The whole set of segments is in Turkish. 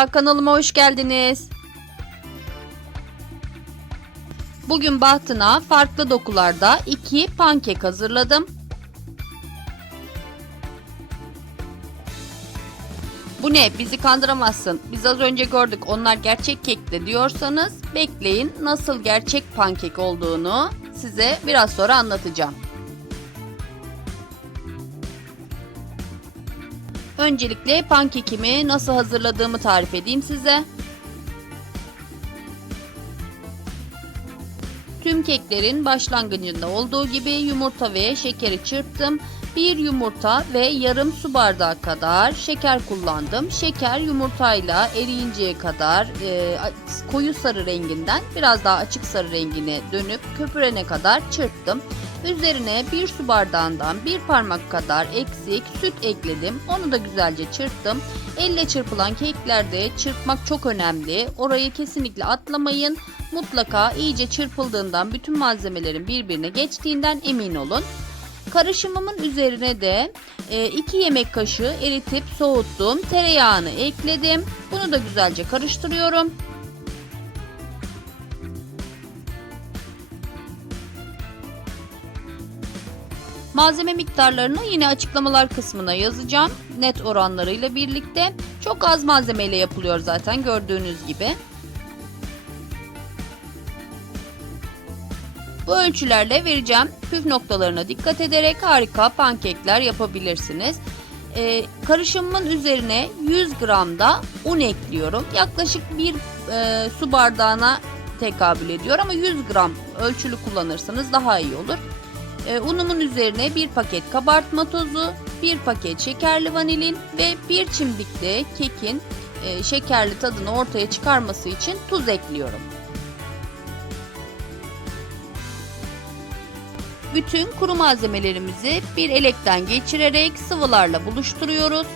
Merhaba kanalıma hoş geldiniz. Bugün bahtına farklı dokularda iki pankek hazırladım. Bu ne bizi kandıramazsın biz az önce gördük onlar gerçek kekti diyorsanız bekleyin nasıl gerçek pankek olduğunu size biraz sonra anlatacağım. Öncelikle pankekimi nasıl hazırladığımı tarif edeyim size. Tüm keklerin başlangıcında olduğu gibi yumurta ve şekeri çırptım. Bir yumurta ve yarım su bardağı kadar şeker kullandım. Şeker yumurtayla eriyinceye kadar e, koyu sarı renginden biraz daha açık sarı rengine dönüp köpürene kadar çırptım. Üzerine bir su bardağından bir parmak kadar eksik süt ekledim. Onu da güzelce çırptım. Elle çırpılan keklerde çırpmak çok önemli. Orayı kesinlikle atlamayın. Mutlaka iyice çırpıldığından bütün malzemelerin birbirine geçtiğinden emin olun. Karışımımın üzerine de 2 yemek kaşığı eritip soğuttum. Tereyağını ekledim. Bunu da güzelce karıştırıyorum. Malzeme miktarlarını yine açıklamalar kısmına yazacağım. Net oranlarıyla birlikte. Çok az malzemeyle yapılıyor zaten gördüğünüz gibi. Bu ölçülerle vereceğim püf noktalarına dikkat ederek harika pankekler yapabilirsiniz. Ee, karışımımın üzerine 100 gram da un ekliyorum. Yaklaşık bir e, su bardağına tekabül ediyor ama 100 gram ölçülü kullanırsanız daha iyi olur. E, unumun üzerine bir paket kabartma tozu, bir paket şekerli vanilin ve bir çimdikli kekin e, şekerli tadını ortaya çıkarması için tuz ekliyorum. Bütün kuru malzemelerimizi bir elekten geçirerek sıvılarla buluşturuyoruz.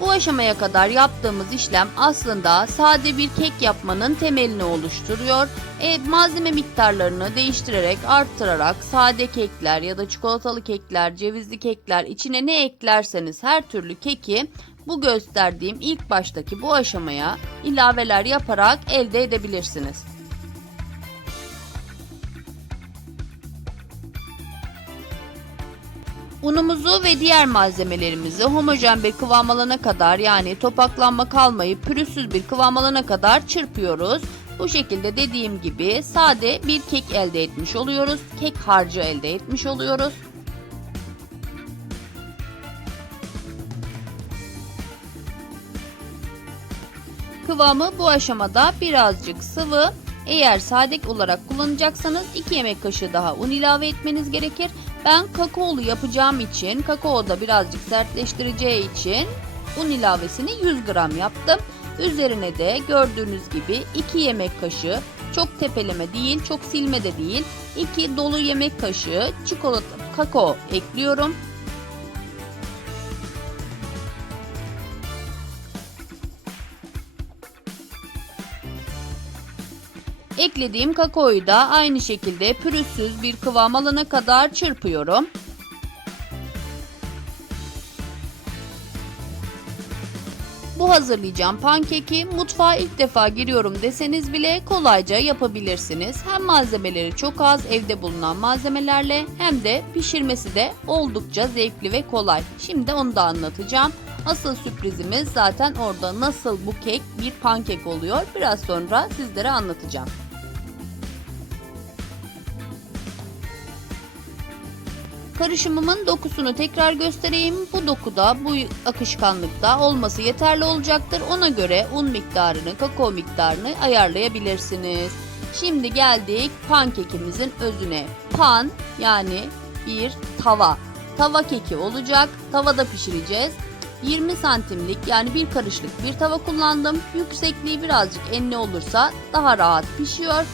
Bu aşamaya kadar yaptığımız işlem aslında sade bir kek yapmanın temelini oluşturuyor. E, malzeme miktarlarını değiştirerek, arttırarak sade kekler ya da çikolatalı kekler, cevizli kekler içine ne eklerseniz her türlü keki bu gösterdiğim ilk baştaki bu aşamaya ilaveler yaparak elde edebilirsiniz. Unumuzu ve diğer malzemelerimizi homojen bir kıvam alana kadar yani topaklanma kalmayıp pürüzsüz bir kıvam alana kadar çırpıyoruz. Bu şekilde dediğim gibi sade bir kek elde etmiş oluyoruz. Kek harcı elde etmiş oluyoruz. Kıvamı bu aşamada birazcık sıvı. Eğer sade olarak kullanacaksanız 2 yemek kaşığı daha un ilave etmeniz gerekir. Ben kakaolu yapacağım için kakao da birazcık sertleştireceği için un ilavesini 100 gram yaptım. Üzerine de gördüğünüz gibi 2 yemek kaşığı çok tepeleme değil çok silme de değil 2 dolu yemek kaşığı çikolata kakao ekliyorum. Eklediğim kakaoyu da aynı şekilde pürüzsüz bir kıvam alana kadar çırpıyorum. Bu hazırlayacağım pankeki mutfağa ilk defa giriyorum deseniz bile kolayca yapabilirsiniz. Hem malzemeleri çok az evde bulunan malzemelerle hem de pişirmesi de oldukça zevkli ve kolay. Şimdi onu da anlatacağım. Asıl sürprizimiz zaten orada nasıl bu kek bir pankek oluyor. Biraz sonra sizlere anlatacağım. Karışımımın dokusunu tekrar göstereyim. Bu dokuda, bu akışkanlıkta olması yeterli olacaktır. Ona göre un miktarını, kakao miktarını ayarlayabilirsiniz. Şimdi geldik pankekimizin özüne. Pan yani bir tava. Tava keki olacak. Tavada pişireceğiz. 20 santimlik yani bir karışlık bir tava kullandım. Yüksekliği birazcık enli olursa daha rahat pişiyor.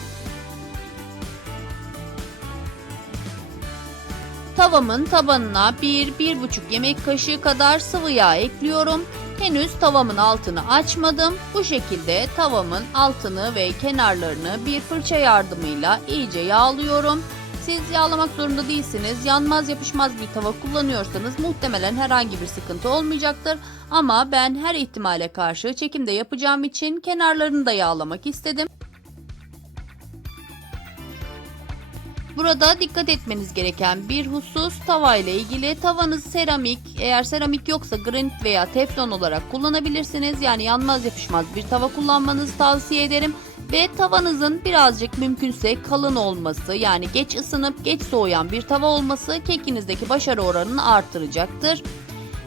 Tavamın tabanına 1-1,5 yemek kaşığı kadar sıvı yağ ekliyorum. Henüz tavamın altını açmadım. Bu şekilde tavamın altını ve kenarlarını bir fırça yardımıyla iyice yağlıyorum. Siz yağlamak zorunda değilsiniz. Yanmaz yapışmaz bir tava kullanıyorsanız muhtemelen herhangi bir sıkıntı olmayacaktır. Ama ben her ihtimale karşı çekimde yapacağım için kenarlarını da yağlamak istedim. Burada dikkat etmeniz gereken bir husus tava ile ilgili. Tavanız seramik, eğer seramik yoksa granit veya teflon olarak kullanabilirsiniz. Yani yanmaz yapışmaz bir tava kullanmanızı tavsiye ederim. Ve tavanızın birazcık mümkünse kalın olması yani geç ısınıp geç soğuyan bir tava olması kekinizdeki başarı oranını artıracaktır.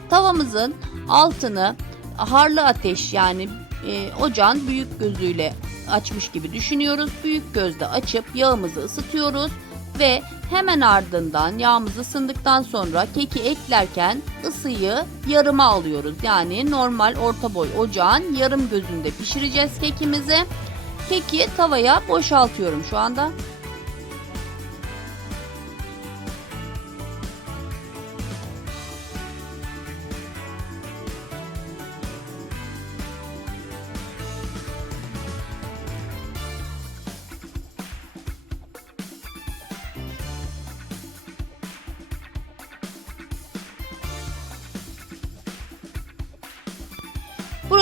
Tavamızın altını harlı ateş yani e, ocağın büyük gözüyle açmış gibi düşünüyoruz. Büyük gözde açıp yağımızı ısıtıyoruz ve hemen ardından yağımız ısındıktan sonra keki eklerken ısıyı yarıma alıyoruz. Yani normal orta boy ocağın yarım gözünde pişireceğiz kekimizi. Keki tavaya boşaltıyorum şu anda.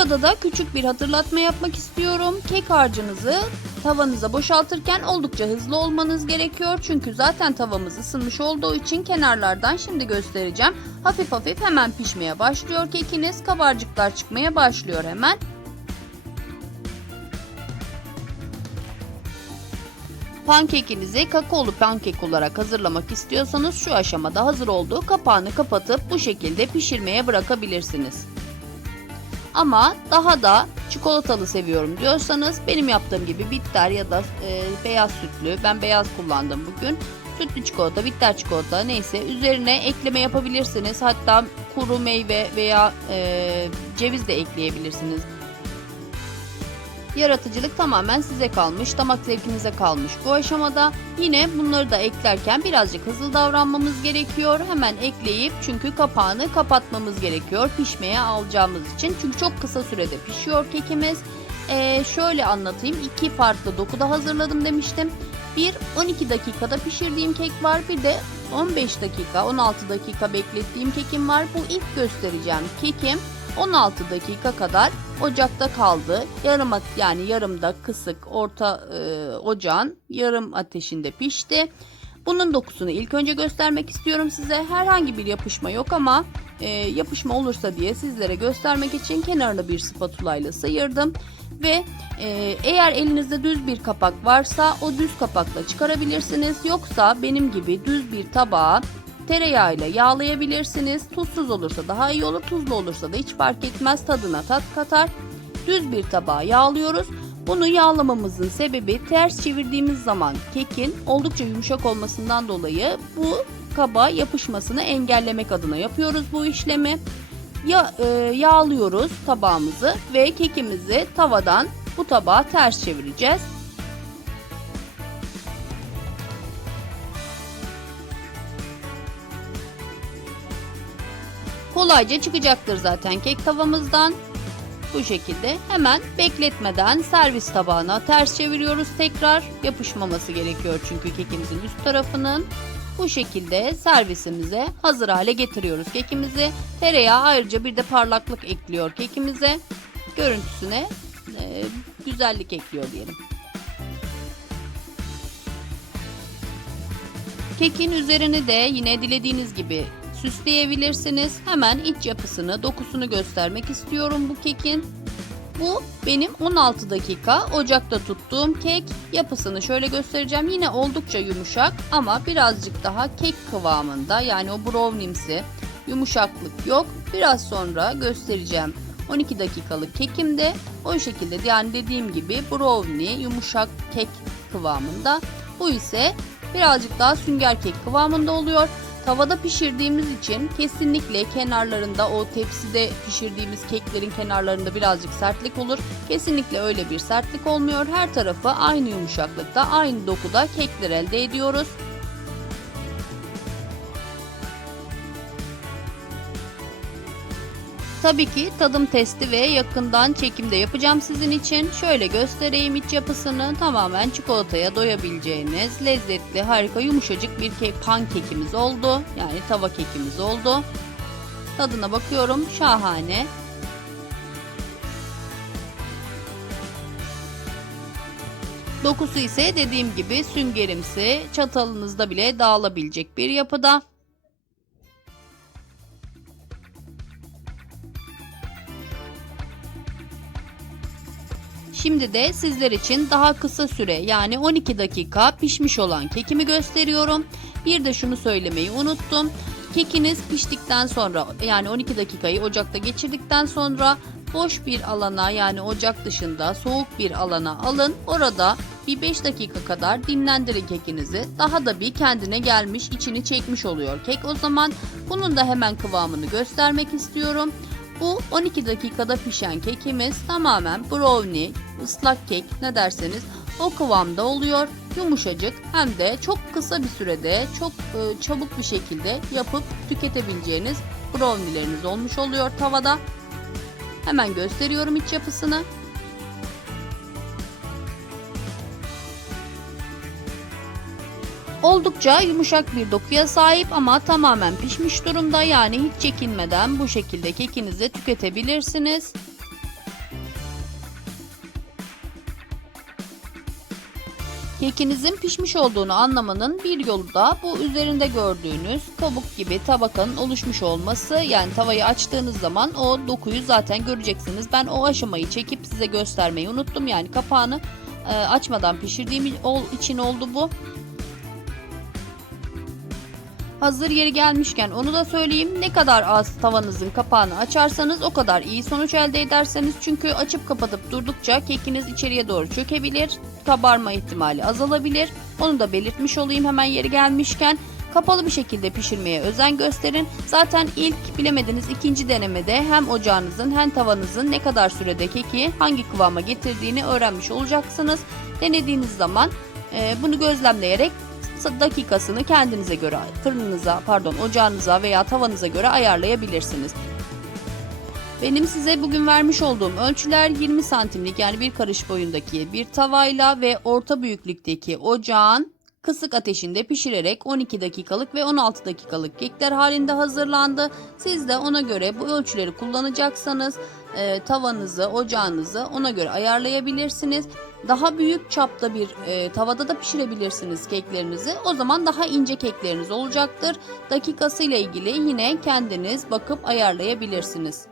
Burada da küçük bir hatırlatma yapmak istiyorum. Kek harcınızı tavanıza boşaltırken oldukça hızlı olmanız gerekiyor. Çünkü zaten tavamız ısınmış olduğu için kenarlardan şimdi göstereceğim. Hafif hafif hemen pişmeye başlıyor kekiniz. Kabarcıklar çıkmaya başlıyor hemen. Pankekinizi kakaolu pankek olarak hazırlamak istiyorsanız şu aşamada hazır olduğu kapağını kapatıp bu şekilde pişirmeye bırakabilirsiniz. Ama daha da çikolatalı seviyorum diyorsanız benim yaptığım gibi bitter ya da e, beyaz sütlü ben beyaz kullandım bugün. Sütlü çikolata, bitter çikolata neyse üzerine ekleme yapabilirsiniz. Hatta kuru meyve veya e, ceviz de ekleyebilirsiniz. Yaratıcılık tamamen size kalmış, damak zevkinize kalmış. Bu aşamada yine bunları da eklerken birazcık hızlı davranmamız gerekiyor. Hemen ekleyip çünkü kapağını kapatmamız gerekiyor pişmeye alacağımız için. Çünkü çok kısa sürede pişiyor kekimiz. Ee, şöyle anlatayım. iki farklı dokuda hazırladım demiştim. Bir 12 dakikada pişirdiğim kek var. Bir de 15 dakika 16 dakika beklettiğim kekim var. Bu ilk göstereceğim kekim 16 dakika kadar ocakta kaldı. Yarım at yani yarımda kısık orta e, ocağın yarım ateşinde pişti. Bunun dokusunu ilk önce göstermek istiyorum size. Herhangi bir yapışma yok ama e, yapışma olursa diye sizlere göstermek için kenarını bir spatula ile sıyırdım. Ve e, eğer elinizde düz bir kapak varsa o düz kapakla çıkarabilirsiniz. Yoksa benim gibi düz bir tabağa tereyağıyla yağlayabilirsiniz. Tuzsuz olursa daha iyi olur. Tuzlu olursa da hiç fark etmez. Tadına tat katar. Düz bir tabağa yağlıyoruz. Bunu yağlamamızın sebebi ters çevirdiğimiz zaman kekin oldukça yumuşak olmasından dolayı bu kaba yapışmasını engellemek adına yapıyoruz bu işlemi. Ya, e, yağlıyoruz tabağımızı ve kekimizi tavadan bu tabağa ters çevireceğiz. Kolayca çıkacaktır zaten kek tavamızdan. Bu şekilde hemen bekletmeden servis tabağına ters çeviriyoruz tekrar. Yapışmaması gerekiyor çünkü kekimizin üst tarafının. Bu şekilde servisimize hazır hale getiriyoruz kekimizi. Tereyağı ayrıca bir de parlaklık ekliyor kekimize. Görüntüsüne e, güzellik ekliyor diyelim. Kekin üzerini de yine dilediğiniz gibi süsleyebilirsiniz. Hemen iç yapısını, dokusunu göstermek istiyorum bu kekin. Bu benim 16 dakika ocakta tuttuğum kek. Yapısını şöyle göstereceğim. Yine oldukça yumuşak ama birazcık daha kek kıvamında. Yani o brownie'msi yumuşaklık yok. Biraz sonra göstereceğim. 12 dakikalık kekimde o şekilde yani dediğim gibi brownie yumuşak kek kıvamında. Bu ise birazcık daha sünger kek kıvamında oluyor. Tavada pişirdiğimiz için kesinlikle kenarlarında o tepside pişirdiğimiz keklerin kenarlarında birazcık sertlik olur. Kesinlikle öyle bir sertlik olmuyor. Her tarafı aynı yumuşaklıkta, aynı dokuda kekler elde ediyoruz. Tabii ki tadım testi ve yakından çekimde yapacağım sizin için. Şöyle göstereyim iç yapısını. Tamamen çikolataya doyabileceğiniz lezzetli, harika, yumuşacık bir ke- pankekimiz oldu. Yani tava kekimiz oldu. Tadına bakıyorum. Şahane. Dokusu ise dediğim gibi süngerimsi, çatalınızda bile dağılabilecek bir yapıda. Şimdi de sizler için daha kısa süre yani 12 dakika pişmiş olan kekimi gösteriyorum. Bir de şunu söylemeyi unuttum. Kekiniz piştikten sonra yani 12 dakikayı ocakta geçirdikten sonra boş bir alana yani ocak dışında soğuk bir alana alın. Orada bir 5 dakika kadar dinlendirin kekinizi. Daha da bir kendine gelmiş, içini çekmiş oluyor kek. O zaman bunun da hemen kıvamını göstermek istiyorum. Bu 12 dakikada pişen kekimiz tamamen brownie, ıslak kek ne derseniz o kıvamda oluyor. Yumuşacık hem de çok kısa bir sürede çok e, çabuk bir şekilde yapıp tüketebileceğiniz brownie'leriniz olmuş oluyor tavada. Hemen gösteriyorum iç yapısını. Oldukça yumuşak bir dokuya sahip ama tamamen pişmiş durumda. Yani hiç çekinmeden bu şekilde kekinizi tüketebilirsiniz. Kekinizin pişmiş olduğunu anlamanın bir yolu da bu üzerinde gördüğünüz kabuk gibi tabakanın oluşmuş olması. Yani tavayı açtığınız zaman o dokuyu zaten göreceksiniz. Ben o aşamayı çekip size göstermeyi unuttum. Yani kapağını e, açmadan pişirdiğim için oldu bu. Hazır yeri gelmişken onu da söyleyeyim. Ne kadar az tavanızın kapağını açarsanız o kadar iyi sonuç elde ederseniz. Çünkü açıp kapatıp durdukça kekiniz içeriye doğru çökebilir. Kabarma ihtimali azalabilir. Onu da belirtmiş olayım hemen yeri gelmişken. Kapalı bir şekilde pişirmeye özen gösterin. Zaten ilk bilemediniz ikinci denemede hem ocağınızın hem tavanızın ne kadar sürede keki hangi kıvama getirdiğini öğrenmiş olacaksınız. Denediğiniz zaman e, bunu gözlemleyerek dakikasını kendinize göre fırınınıza pardon ocağınıza veya tavanıza göre ayarlayabilirsiniz. Benim size bugün vermiş olduğum ölçüler 20 santimlik yani bir karış boyundaki bir tavayla ve orta büyüklükteki ocağın kısık ateşinde pişirerek 12 dakikalık ve 16 dakikalık kekler halinde hazırlandı. Siz de ona göre bu ölçüleri kullanacaksanız e, tavanızı, ocağınızı ona göre ayarlayabilirsiniz. Daha büyük çapta bir e, tavada da pişirebilirsiniz keklerinizi. O zaman daha ince kekleriniz olacaktır. Dakikası ile ilgili yine kendiniz bakıp ayarlayabilirsiniz.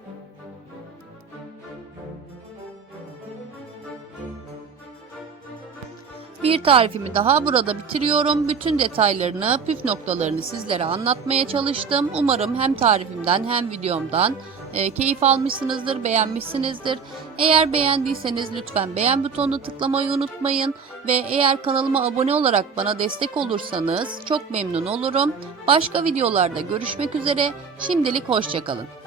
Bir tarifimi daha burada bitiriyorum. Bütün detaylarını, püf noktalarını sizlere anlatmaya çalıştım. Umarım hem tarifimden hem videomdan e, keyif almışsınızdır, beğenmişsinizdir. Eğer beğendiyseniz lütfen beğen butonuna tıklamayı unutmayın. Ve eğer kanalıma abone olarak bana destek olursanız çok memnun olurum. Başka videolarda görüşmek üzere. Şimdilik hoşçakalın.